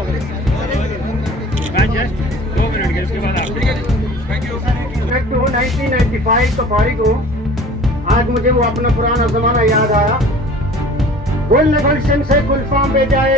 2 minute के, उसके बाद आप। ठीक है जी, थैंक यू। 1995 का फारिग हो, आज मुझे वो अपना पुराना जमाना याद आया। बोलने गुलशन से गुलफाम दे जाए,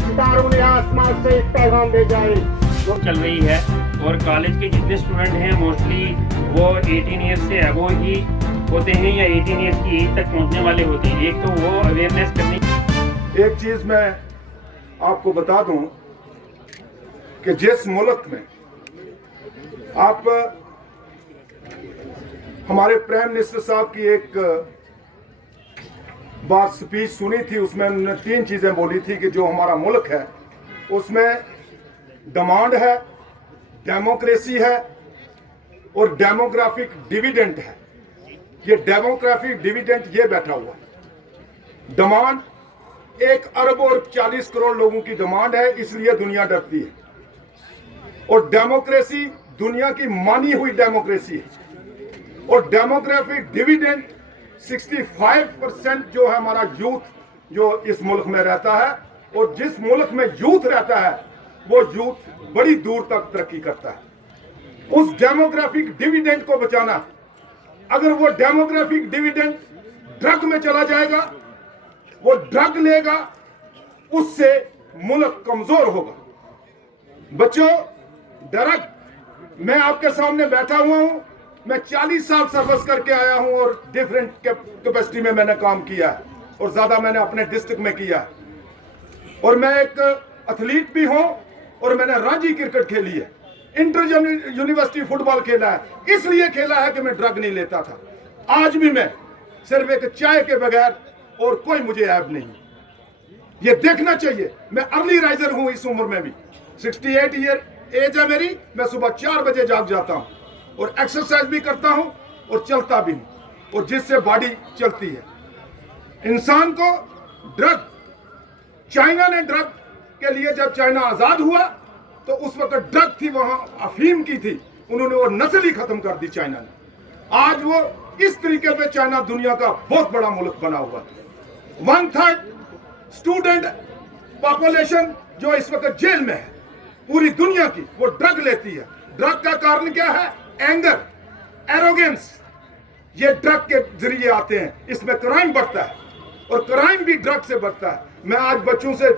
सितारों ने आसमान से एक पैगाम दे जाए। वो चल रही है और कॉलेज के जितने स्टूडेंट हैं मोस्टली वो 18 ईयर्स से अबो ही होते हैं या 18 ईयर्स की एज तक पहुंचने वाले होते हैं। एक तो वो अवेयरनेस करने। एक चीज़ मैं आपको बता दूं कि जिस मुल्क में आप हमारे प्राइम मिनिस्टर साहब की एक बात स्पीच सुनी थी, उसमें उन्होंने 3 चीज़ें बोली थी कि जो हमारा मुल्क है उसमें डिमांड है, डेमोक्रेसी है और डेमोग्राफिक डिविडेंड है। ये डेमोग्राफिक डिविडेंड ये बैठा हुआ है। डिमांड 1 अरब और 40 करोड़ लोगों की डिमांड है, इसलिए दुनिया डरती है। और डेमोक्रेसी दुनिया की मानी हुई डेमोक्रेसी है। और डेमोग्राफिक डिविडेंड 65% जो है हमारा यूथ जो इस मुल्क में रहता है, और जिस मुल्क में यूथ रहता है वो यूथ बड़ी दूर तक तरक्की करता है। उस डेमोग्राफिक डिविडेंड को बचाना, अगर वो डेमोग्राफिक डिविडेंड ड्रग में चला जाएगा, वो ड्रग लेगा, उससे मुल्क कमजोर होगा। बच्चों, ड्रग, मैं आपके सामने बैठा हुआ हूं, मैं 40 साल सर्विस करके आया हूं और डिफरेंट कैपेसिटी में मैंने काम किया है और ज्यादा मैंने अपने डिस्ट्रिक्ट में किया है। और मैं एक एथलीट भी हूं और मैंने रांची क्रिकेट खेली है, इंटर यूनिवर्सिटी फुटबॉल खेला है, इसलिए खेला है कि मैं ड्रग नहीं लेता था। आज भी मैं सिर्फ एक चाय के बगैर और कोई मुझे ऐब नहीं। ये देखना चाहिए। मैं अर्ली राइजर हूं इस उम्र में भी, 68 ईयर एज है मेरी। मैं सुबह 4 बजे जाग जाता हूं और एक्सरसाइज भी करता हूं और चलता भी हूं, और जिससे बॉडी चलती है। इंसान को ड्रग, चाइना ने ड्रग के लिए, जब चाइना आजाद हुआ तो उस वक्त ड्रग थी, वहां अफीम की थी, उन्होंने वो नस्ल ही खत्म कर दी चाइना ने। आज वो इस तरीके पे चाइना दुनिया का बहुत बड़ा मुल्क बना हुआ है। 1/3 स्टूडेंट पॉपुलेशन जो इस वक्त जेल में है पूरी दुनिया की, वो ड्रग लेती है। ड्रग का कारण क्या है? Anger, arrogance. ये ड्रग के जरिए आते हैं, इसमें क्राइम बढ़ता है और क्राइम भी ड्रग से बढ़ता है। मैं आज बच्चों से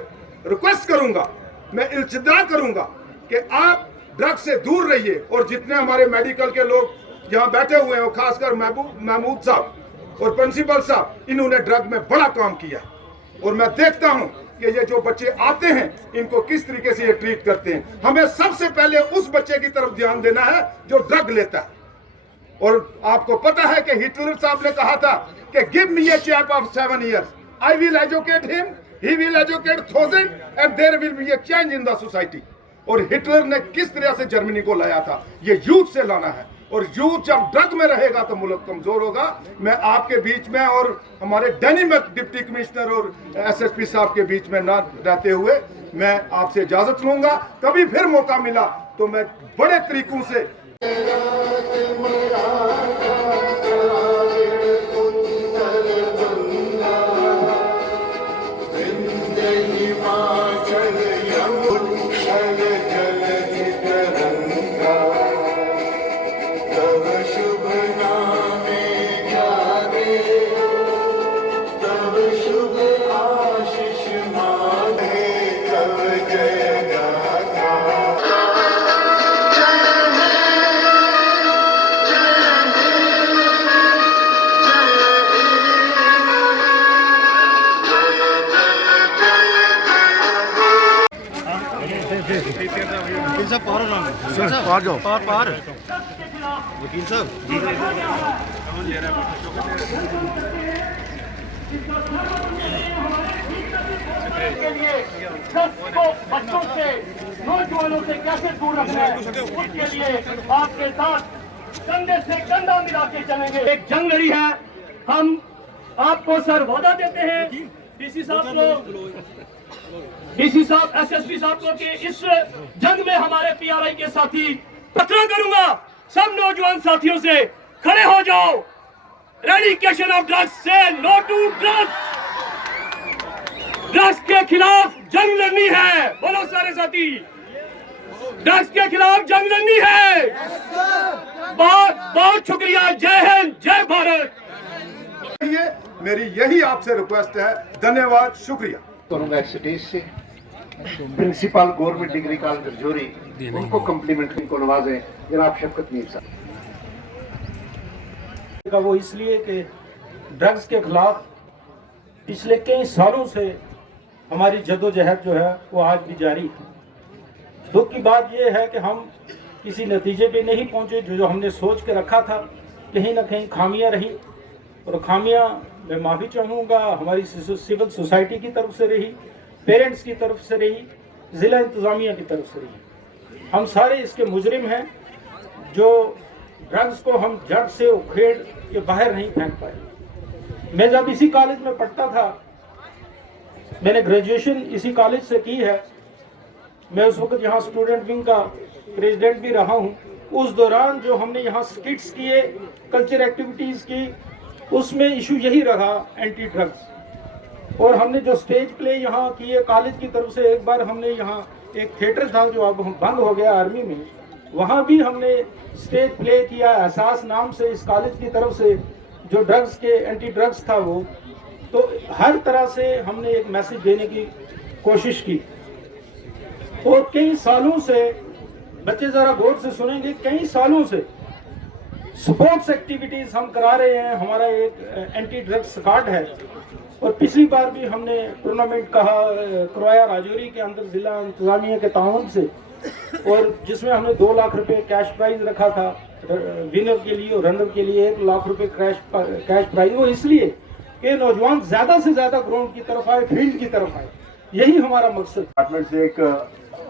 रिक्वेस्ट करूंगा, मैं इल्तिजा करूंगा कि आप ड्रग से दूर रहिए। और जितने हमारे मेडिकल के लोग यहाँ बैठे हुए हैं, खासकर महमूद साहब और प्रिंसिपल साहब, इन्होंने ड्रग में बड़ा काम किया। और मैं देखता हूँ कि ये जो बच्चे आते हैं इनको किस तरीके से ये ट्रीट करते हैं। हमें सबसे पहले उस बच्चे की तरफ ध्यान देना है जो ड्रग लेता है। और आपको पता है कि हिटलर साहब ने कहा था कि give me A chap of 7 years, I will educate him, he will educate 1000 and there will be a change in the society। और हिटलर ने किस तरह से जर्मनी को लाया था, ये यूथ से लाना है। और यूथ जब ड्रग में रहेगा तो मुल्क कमजोर होगा। मैं आपके बीच में और हमारे डायनेमिक डिप्टी कमिश्नर और एसएसपी साहब के बीच में ना रहते हुए मैं आपसे इजाजत लूंगा। कभी फिर मौका मिला तो मैं बड़े तरीकों से वकील साहब पार जाओ, पार वकील साहब के लिए बच्चों से, नौजवानों से कैसे दूर रखना है, उसके लिए आपके साथ कंधे से कंधा मिला के चलेंगे। एक जंग लड़ी है, हम आपको सर वादा देते हैं डीसी साहब को, डीसी साहब, एसएसपी साहब को कि इस जंग में हमारे पीआरआई के साथी पत्र करूंगा। सब नौजवान साथियों से खड़े हो जाओ। रेडिकेशन ऑफ ड्रग्स से नो टू ड्रग्स, ड्रग्स के खिलाफ जंग लड़नी है। बोलो बोलो सारे साथी, ड्रग्स के खिलाफ जंग लड़नी है। बहुत बहुत शुक्रिया। जय हिंद, जय भारत। ये मेरी यही आपसे रिक्वेस्ट है। धन्यवाद, शुक्रिया। करूंगा एक्सटेज से principal government degree college Rajouri, उनको कम्प्लीमेंट्री को नवाजें जनाब शफकत मीर साहब का। वो इसलिए कि ड्रग्स के खिलाफ पिछले कई सालों से हमारी जद्दोजहद जो है वो आज भी जारी है। दुख की बात यह है कि हम किसी नतीजे पे नहीं पहुंचे। जो हमने सोच के रखा था, कहीं ना कहीं खामियां रही, और खामियां मैं माफ़ी चाहूँगा हमारी सिविल सोसाइटी की तरफ से रही, पेरेंट्स की तरफ से रही, ज़िला इंतज़ामिया की तरफ से रही। हम सारे इसके मुजरिम हैं जो ड्रग्स को हम जड़ से उखेड़ के बाहर नहीं फेंक पाए। मैं जब इसी कॉलेज में पढ़ता था, मैंने ग्रेजुएशन इसी कॉलेज से की है, मैं उस वक्त यहाँ स्टूडेंट विंग का प्रेसिडेंट भी रहा हूँ। उस दौरान जो हमने यहाँ स्किट्स किए, कल्चर एक्टिविटीज़ की, उसमें इशू यही रहा एंटी ड्रग्स। और हमने जो स्टेज प्ले यहाँ किए कॉलेज की तरफ से, एक बार हमने यहाँ एक थिएटर था जो अब बंद हो गया आर्मी में, वहाँ भी हमने स्टेज प्ले किया एहसास नाम से इस कॉलेज की तरफ से, जो ड्रग्स के एंटी ड्रग्स था वो। तो हर तरह से हमने एक मैसेज देने की कोशिश की। और कई सालों से, बच्चे ज़रा गौर से सुनेंगे, कई सालों से स्पोर्ट्स एक्टिविटीज़ हम करा रहे हैं। हमारा एक एंटी ड्रग्स कार्ड है, और पिछली बार भी हमने टूर्नामेंट करवाया राजौरी के अंदर ज़िला इंतज़ामिया के ताउन से, और जिसमें हमने 2 लाख रुपए कैश प्राइज़ रखा था विनर के लिए, और रनर के लिए 1 लाख रुपए कैश प्राइज़। वो इसलिए कि नौजवान ज़्यादा से ज़्यादा ग्राउंड की तरफ आए, फील्ड की तरफ आए, यही हमारा मकसद। डिपार्टमेंट से एक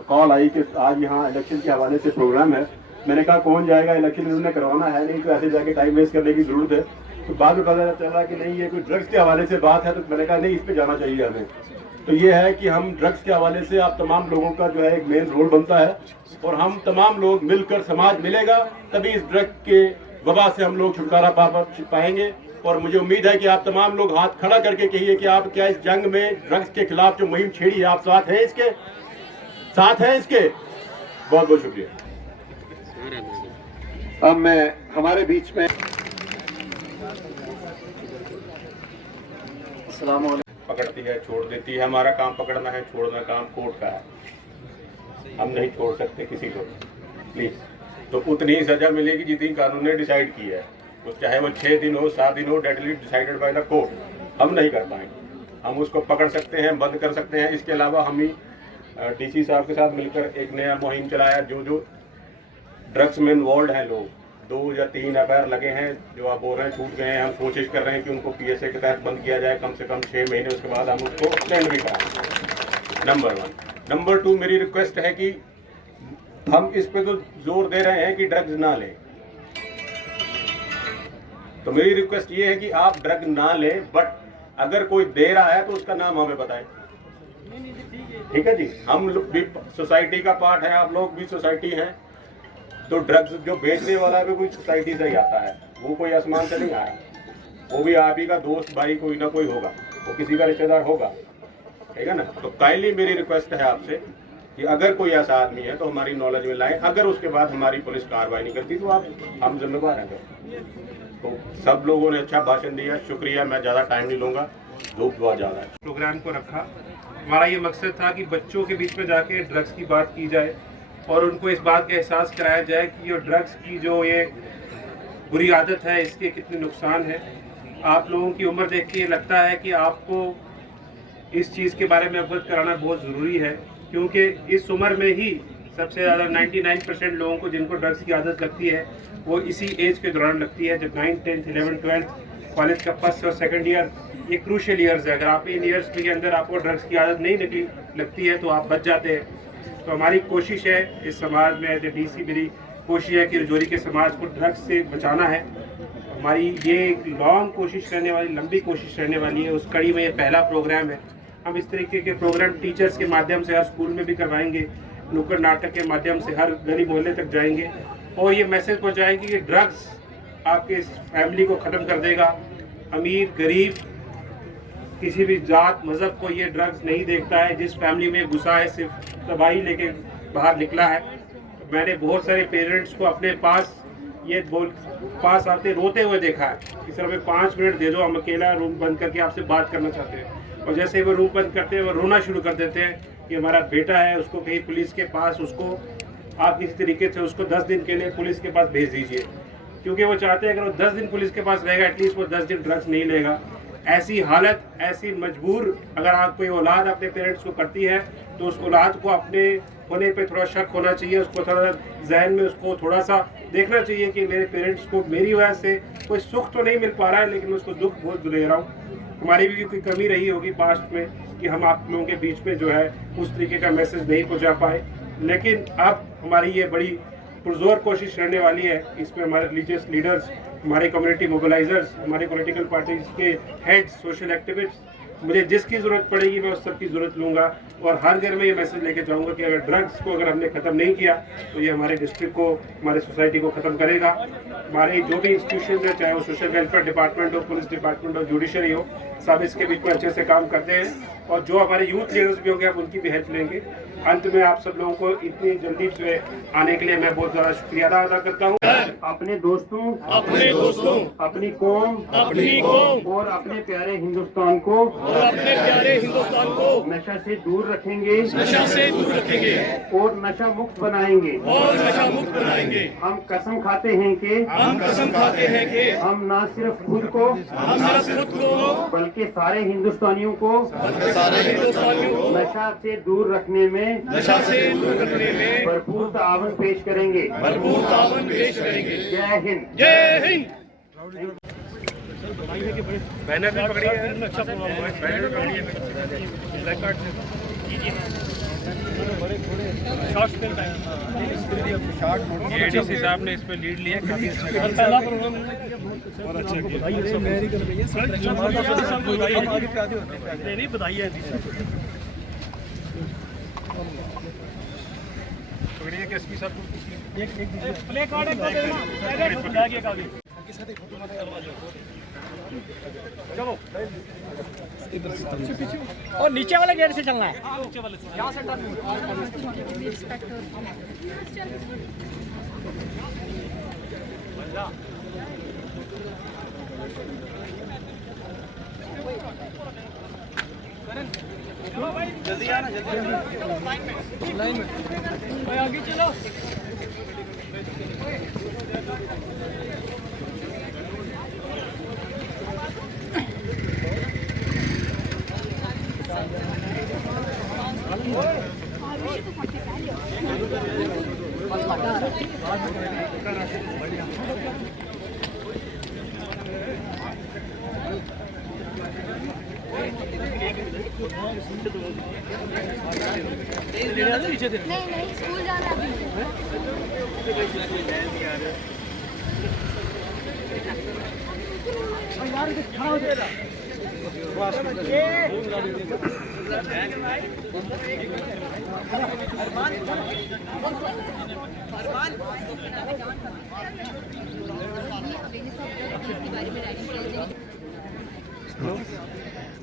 कॉल आई कि आज यहाँ इलेक्शन के हवाले से प्रोग्राम है। मैंने कहा कौन जाएगा, इलेक्शन इन्होंने करवाना है नहीं, तो ऐसे जाके टाइम वेस्ट करने की जरूरत है। तो बाद में पता चला कि नहीं, ये कोई ड्रग्स के हवाले से बात है, तो मैंने कहा नहीं, इस पे जाना चाहिए हमें। तो ये है कि हम ड्रग्स के हवाले से आप तमाम लोगों का जो है एक मेन रोल बनता है, और हम तमाम लोग मिलकर, समाज मिलेगा तभी इस ड्रग के वबा से हम लोग छुटकारा पाएंगे। और मुझे उम्मीद है कि आप तमाम लोग हाथ खड़ा करके कहिए कि आप क्या इस जंग में ड्रग्स के खिलाफ जो मुहिम छेड़ी है, आप साथ हैं, इसके साथ हैं इसके। बहुत बहुत शुक्रिया। अब मैं हमारे बीच में पकड़ती है, छोड़ देती है। हमारा काम पकड़ना है, छोड़ना काम कोर्ट का है। हम नहीं छोड़ सकते किसी को, प्लीज। तो उतनी ही सजा मिलेगी जितनी कानून ने डिसाइड की है, तो चाहे वो 6 दिन हो, 7 दिन हो, deadly decided by the court. हम नहीं कर पाएंगे। हम उसको पकड़ सकते हैं, बंद कर सकते हैं। इसके अलावा हम ही डीसी साहब के साथ मिलकर एक नया मुहिम चलाया। जो ड्रग्स में इन्वॉल्व हैं लोग, 2 या 3 एफआईआर लगे हैं, जो आप बोल रहे हैं छूट गए हैं, हम कोशिश कर रहे हैं कि उनको पीएसए के तहत बंद किया जाए कम से कम 6 महीने। उसके बाद हम उसको एक्सटेंड भी कराएंगे। नंबर 1। नंबर 2, मेरी रिक्वेस्ट है कि हम इस पे तो जोर दे रहे हैं कि ड्रग्स ना लें, तो मेरी रिक्वेस्ट ये है कि आप ड्रग ना लें, बट अगर कोई दे रहा है तो उसका नाम हमें बताएं। ठीक है जी, हम लोग भी सोसाइटी का पार्ट है, आप लोग भी सोसाइटी हैं। तो ड्रग्स जो बेचने वाला भी कोई सोसाइटी से ही आता है, वो कोई आसमान से नहीं आया, वो भी आप ही का दोस्त भाई कोई ना कोई होगा, वो किसी का रिश्तेदार होगा। ठीक है ना। तो काइंडली मेरी रिक्वेस्ट है आपसे कि अगर कोई ऐसा आदमी है तो हमारी नॉलेज में लाएं। अगर उसके बाद हमारी पुलिस कार्रवाई नहीं करती तो हम जिम्मेवार हैं। तो सब लोगों ने अच्छा भाषण दिया, शुक्रिया। मैं ज़्यादा टाइम नहीं लूँगा, धूप बहुत ज़्यादा है। प्रोग्राम को रखा, हमारा ये मकसद था कि बच्चों के बीच में जाके ड्रग्स की बात की जाए और उनको इस बात का एहसास कराया जाए कि ये ड्रग्स की जो ये बुरी आदत है, इसके कितने नुकसान हैं। आप लोगों की उम्र देख के ये लगता है कि आपको इस चीज़ के बारे में अवगत कराना बहुत ज़रूरी है, क्योंकि इस उम्र में ही सबसे ज़्यादा 99% लोगों को जिनको ड्रग्स की आदत लगती है वो इसी एज के दौरान लगती है, जब 9th, 10th, 11th, 12th college का 1st और 2nd ईयर, ये क्रूशियल ईयर्स है। अगर आप इन ईयर्स के अंदर आपको ड्रग्स की आदत नहीं लगती है तो आप बच जाते हैं। तो हमारी कोशिश है इस समाज में, एज ए डीसी मेरी कोशिश है कि रजौरी के समाज को ड्रग्स से बचाना है। हमारी ये एक लॉन्ग कोशिश रहने वाली, लंबी कोशिश रहने वाली है। उस कड़ी में ये पहला प्रोग्राम है। हम इस तरीके के प्रोग्राम टीचर्स के माध्यम से हर स्कूल में भी करवाएंगे, नुक्कड़ नाटक के माध्यम से हर गली मोहल्ले तक जाएंगे और ये मैसेज पहुंचाएंगे कि ड्रग्स आपके इस फैमिली को ख़त्म कर देगा। अमीर गरीब किसी भी जात मज़हब को ये ड्रग्स नहीं देखता है। जिस फैमिली में घुसा है सिर्फ तबाही लेके बाहर निकला है। मैंने बहुत सारे पेरेंट्स को अपने पास पास आते रोते हुए देखा है कि सर हमें 5 मिनट दे दो, हम अकेला रूम बंद करके आपसे बात करना चाहते हैं। और जैसे ही वो रूम बंद करते हैं वो रोना शुरू कर देते हैं कि हमारा बेटा है, उसको कहीं पुलिस के पास, उसको आप किसी तरीके से उसको 10 दिन के लिए पुलिस के पास भेज दीजिए, क्योंकि वो चाहते हैं अगर वो 10 दिन पुलिस के पास रहेगा एटलीस्ट वो 10 दिन ड्रग्स नहीं लेगा। ऐसी हालत, ऐसी मजबूर अगर आप कोई औलाद अपने पेरेंट्स को करती है तो उस औलाद को अपने होने पे थोड़ा शक होना चाहिए, उसको थोड़ा जहन में उसको थोड़ा सा देखना चाहिए कि मेरे पेरेंट्स को मेरी वजह से कोई सुख तो नहीं मिल पा रहा है लेकिन उसको दुख बहुत दे रहा हूँ। हमारी भी कोई कमी रही होगी पास्ट में कि हम आप लोगों के बीच में जो है उस तरीके का मैसेज नहीं पहुँचा पाए, लेकिन अब हमारी ये बड़ी पुरजोर कोशिश रहने वाली है। इसमें हमारे रिलीजियस लीडर्स, हमारे कम्युनिटी मोबिलाइजर्स, हमारे पॉलिटिकल पार्टीज के हेड्स, सोशल एक्टिविस्ट, मुझे जिसकी ज़रूरत पड़ेगी मैं उस सब की ज़रूरत लूँगा और हर घर में ये मैसेज लेके जाऊँगा कि अगर ड्रग्स को अगर हमने ख़त्म नहीं किया तो ये हमारे डिस्ट्रिक्ट को, हमारे सोसाइटी को ख़त्म करेगा। हमारे जो भी इंस्टीट्यूशन है, चाहे वो सोशल वेलफेयर डिपार्टमेंट हो, पुलिस डिपार्टमेंट हो, जुडिशरी हो, सब इसके बीच में अच्छे से काम करते हैं और जो हमारे यूथ लीडर्स भी होंगे हम उनकी भी हेल्प लेंगे। अंत में आप सब लोगों को इतनी जल्दी आने के लिए मैं बहुत ज़्यादा शुक्रिया अदा करता हूँ। अपने दोस्तों, अपनी कौम और अपने प्यारे हिंदुस्तान को नशा से दूर रखेंगे और नशा मुक्त बनाएंगे। हम कसम खाते हैं कि हम न सिर्फ खुद को बल्कि सारे हिंदुस्तानियों को नशा से दूर रखने में भरपूर तावन पेश करेंगे। जय हिंद। बैनर भी पकड़ी है, बैनर भी पकड़ी है। एडीसी साहब ने इस पे लीड लिया, काफी अच्छा बताइए। पकड़िए कि एसपी साहब प्ले कार्ड चलो और नीचे वाले गेट से चलना है, नीचे वाले से यहाँ से जल्दी आना, जल्दी लाइन में आगे चलो। नहीं स्कूल जाना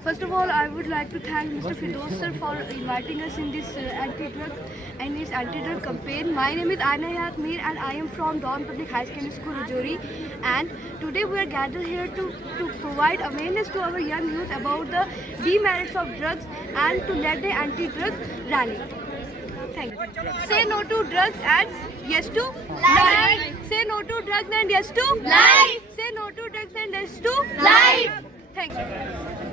First of all, I would like to thank Mr. Firdaus sir for inviting us in this anti-drug and his anti-drug campaign. My name is Aina Hayat Mir and I am from Dawn Public High Secondary School, Rajouri. And today we are gathered here to provide awareness to our young youth about the demerits of drugs and to lead the anti-drug rally. Thank you. Say no to drugs and yes to life. Say no to drugs and yes to life. Say no to drugs and yes to life. Thank you.